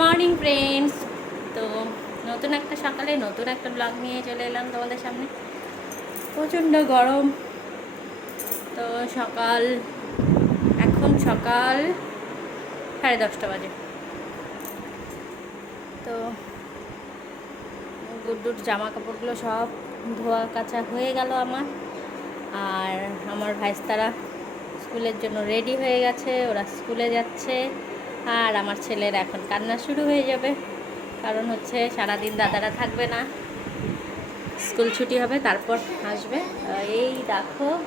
Morning friends তো নতুন একটা সকালে নতুন একটা ব্লগ নিয়ে চলে এলাম তোমাদের সামনে। প্রচণ্ড গরম। তো সকাল, এখন সকাল সাড়ে দশটা বাজে। তো গুড্ডুর জামা কাপড়গুলো সব ধোয়া কাচা হয়ে গেল আমার। আর আমার ভাইস্তারা স্কুলের জন্য রেডি হয়ে গেছে, ওরা স্কুলে যাচ্ছে। আর আমার ছেলের এখন কান্না শুরু হয়ে যাবে। কারণ হচ্ছে সারাদিন দাদারা থাকবে না। স্কুল ছুটি হবে, তারপর আসবে। এই দেখো।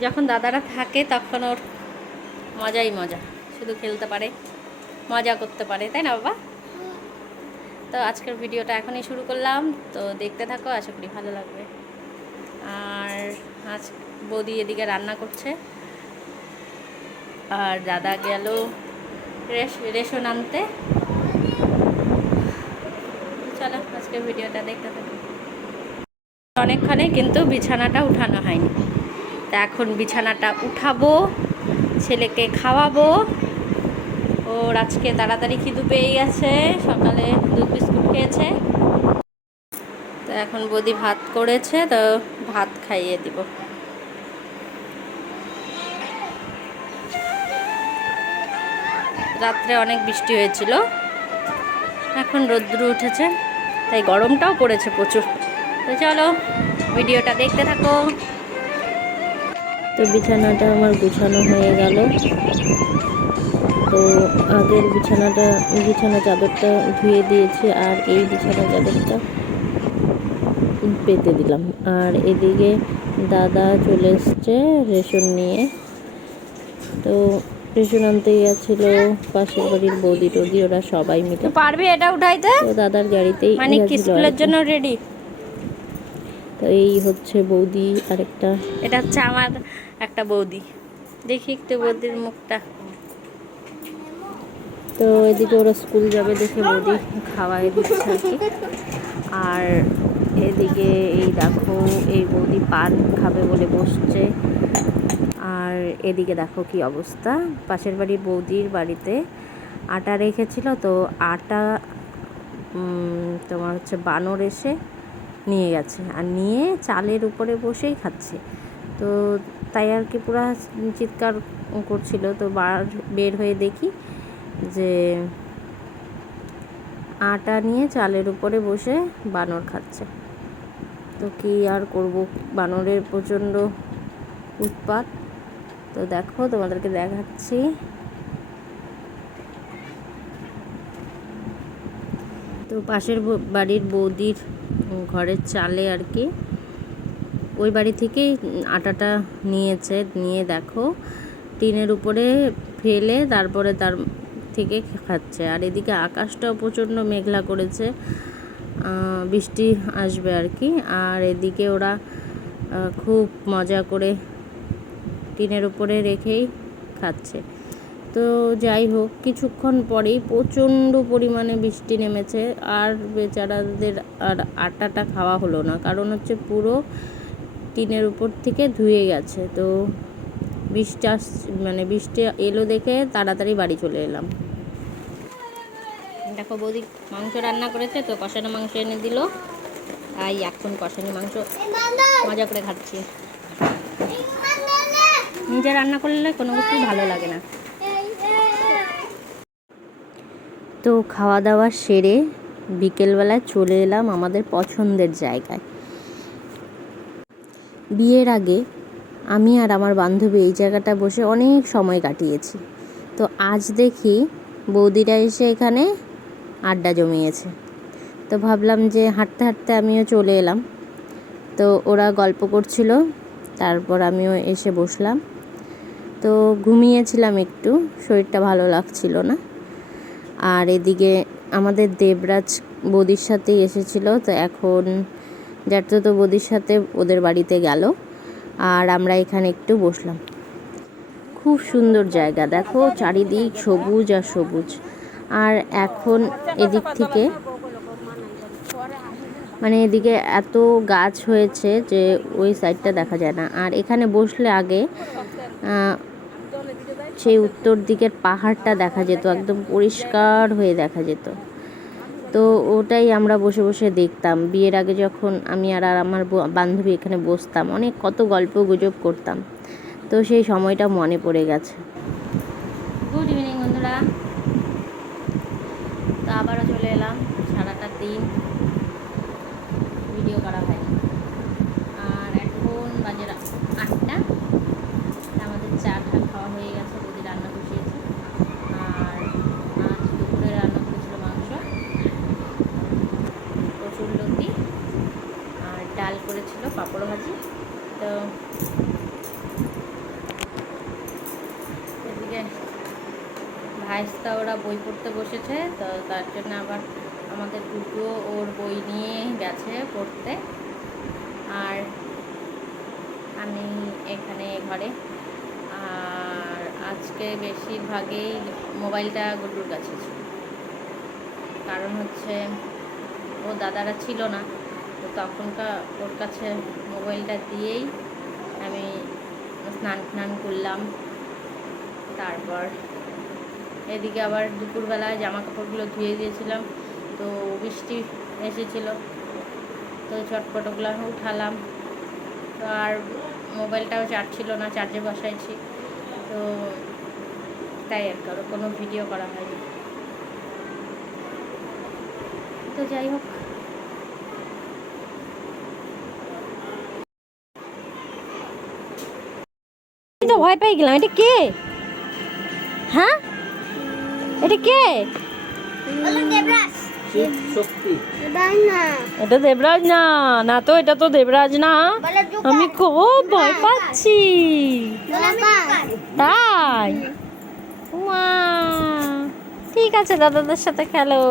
যখন দাদারা থাকে, তখন ওর মজাই মজা। শুধু খেলতে পারে, মজা করতে পারে, তাই না বাবা? তো আজকের ভিডিওটা এখনই শুরু করলাম। তো দেখতে থাকো, আশা করি ভালো লাগবে। আর আজ বৌদি এদিকে রান্না করছে। আর দাদা গেল রেশ, রেশন আনতে। চলো আজকের ভিডিওটা দেখতে থাকো। অনেকক্ষণে কিন্তু বিছানাটা উঠানো হয়নি। তা এখন বিছানাটা উঠাবো, ছেলেকে খাওয়াবো। ওর আজকে তাড়াতাড়ি খিদু পেয়ে গেছে, সকালে দুধ বিস্কুট খেয়েছে। তো এখন বৌদি ভাত করেছে, তো ভাত খাইয়ে দিব। রাত্রে অনেক বৃষ্টি হয়েছিল। এখন রোদ্দুর উঠেছে, তাই গরমটাও পড়েছে প্রচুর। তো চলো, ভিডিওটা দেখতে থাকো। তো বিছানাটা আমার গুছানো হয়ে গেল। তো আগের বিছানাটা, বিছানা চাদরটা ধুয়ে দিয়েছি, আর এই বিছানা চাদরটা পেতে দিলাম। আর এদিকে দাদা চলে এসছে রেশন নিয়ে। তো রেশন আনতে গেছিল পাশের বাড়ির বৌদি টৌদি ওরা সবাই মিলে। পারবি এটা উঠাইতে? তো দাদার গাড়িতেই মানে স্কুলের জন্য রেডি তো এই হচ্ছে বৌদি আরেকটা। এটা হচ্ছে আমার একটা বৌদি। দেখি একটু বৌদির মুখটা। তো এদিকে ওরা স্কুল যাবে দেখে বৌদি খাওয়াই দিচ্ছে আর কি। আর এদিকে এই দেখো এই বৌদি পান খাবে বলে বসছে। আর এদিকে দেখো কি অবস্থা। পাশের বাড়ির বৌদির বাড়িতে আটা রেখেছিল, তো আটা তোমার হচ্ছে বানর এসে নিয়ে গেছে আর নিয়ে চালের উপরে বসেই খাচ্ছে। তো তাই আর কি পুরা চিৎকার করছিল, তো বার, বের হয়ে দেখি যে আটা নিয়ে চালের উপরে বসে বানর খাচ্ছে। তো কি আর করব? বানরের প্রচণ্ড উৎপাত। তো দেখো, তোমাদেরকে দেখাচ্ছি। তো পাশের বাড়ির বৌদির ঘরের চালে আর কি। ওই বাড়ি থেকেই আটাটা নিয়েছে, নিয়ে দেখো। টিনের উপরে ফেলে তারপরে তার থেকে খাচ্ছে। আর এদিকে আকাশটাও প্রচণ্ড মেঘলা করেছে। বৃষ্টি আসবে আর কি। আর এদিকে ওরা খুব মজা করে টিনের উপরে রেখেই খাচ্ছে। তো যাই হোক কিছুক্ষণ পরেই প্রচণ্ড পরিমাণে বৃষ্টি নেমেছে। আর বেচারাদের আর আটাটা খাওয়া হলো না কারণ হচ্ছে পুরো টিনের উপর থেকে ধুয়ে গেছে। তো বৃষ্টি আস মানে বৃষ্টি এলো দেখে তাড়াতাড়ি বাড়ি চলে এলাম। দেখো বৌদি মাংস রান্না করেছে তো কষানো মাংস এনে দিল। তাই এখন কষানো মাংস মজা করে খাচ্ছি। নিজে রান্না করলে কোনো কিছুই ভালো লাগে না। তো খাওয়া দাওয়া সেরে বিকেলবেলায় চলে এলাম আমাদের পছন্দের জায়গায়। বিয়ের আগে আমি আর আমার বান্ধবী এই জায়গাটা বসে অনেক সময় কাটিয়েছি। তো আজ দেখি বৌদিরা এসে এখানে আড্ডা জমিয়েছে। তো ভাবলাম যে হাঁটতে হাঁটতে আমিও চলে এলাম। তো ওরা গল্প করছিল, তারপর আমিও এসে বসলাম। তো ঘুমিয়েছিলাম একটু, শরীরটা ভালো লাগছিল না। আর এদিকে আমাদের দেবরাজ বৌদির সাথেই এসেছিল, তো এখন যার তো বৌদির সাথে ওদের বাড়িতে গেল আর আমরা এখানে একটু বসলাম। খুব সুন্দর জায়গা, দেখো চারিদিক সবুজ আর সবুজ। আর এখন এদিক থেকে মানে এদিকে এত গাছ হয়েছে যে ওই সাইডটা দেখা যায় না। আর এখানে বসলে আগে সেই উত্তর দিকের পাহাড়টা দেখা যেত, একদম পরিষ্কার হয়ে দেখা যেত। তো ওটাই আমরা বসে বসে দেখতাম। বিয়ের আগে যখন আমি আর আর আমার বান্ধবী এখানে বসতাম, অনেক কত গল্প গুজব করতাম। তো সেই সময়টা মনে পড়ে গেছে। গুড ইভিনিং বন্ধুরা। তো আবারও চলে এলাম সারাটা দিন ভিডিও করা হয় আর এখন বাজে রা- আটটা আমাদের চা টা খাওয়া হয়ে গেছে বৌদি রান্না বসিয়েছে আর আজ দুপুরে রান্না করেছিল মাংস প্রচুর লতি আর ডাল করেছিল পাঁপড় ভাজি। তো এদিকে ভাইস্তা ওরা বই পড়তে বসেছে, তো তার জন্য আবার আমাদের দুটো ওর বই নিয়ে গেছে পড়তে। আর আমি এখানে ঘরে। আর আজকে বেশিরভাগই মোবাইলটা গুড্ডুর কাছে ছিল। কারণ হচ্ছে ও দাদারা ছিল না। তো তখনকার ওর কাছে মোবাইলটা দিয়েই আমি স্নান টান করলাম। তারপর এদিকে আবার দুপুরবেলায় জামা কাপড়গুলো ধুয়ে দিয়েছিলাম, তো বৃষ্টি এসেছিল। তো চটপট ওগুলো আমি উঠালাম। তো আর মোবাইলটাও চার্জ ছিল না, চার্জে বসাইছি। তো তাই আর কি আরও কোনো ভিডিও করা হয়নি। তো যাই হোক। ভয় পেয়ে গেলাম। এটা কে? হ্যাঁ? এটা কে? এটা দেবরাজ। না। না। তো এটা তো দেবরাজ না। আমি খুব ভয় পাচ্ছি। তাই? ঠিক আছে দাদাদের সাথে খেলো।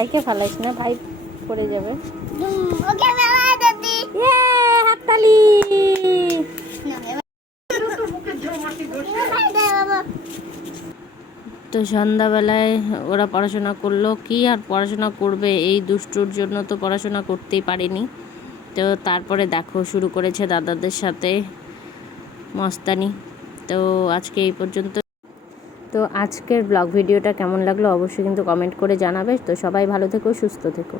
ভাইকে ফেলাইস না ভাই পড়ে যাবে। ইয়ে হাততালি। তো সন্ধ্যাবেলায় ওরা পড়াশোনা করল। কি আর পড়াশোনা করবে? এই দুষ্টুর জন্য তো পড়াশোনা করতেই পারিনি। তো তারপরে দেখো শুরু করেছে দাদাদের সাথে মস্তানি। তো আজকে এই পর্যন্ত তো আজকের ব্লগ ভিডিওটা কেমন লাগল অবশ্যই কিন্তু কমেন্ট করে জানাবে। তো সবাই ভালো থেকো, সুস্থ থেকো।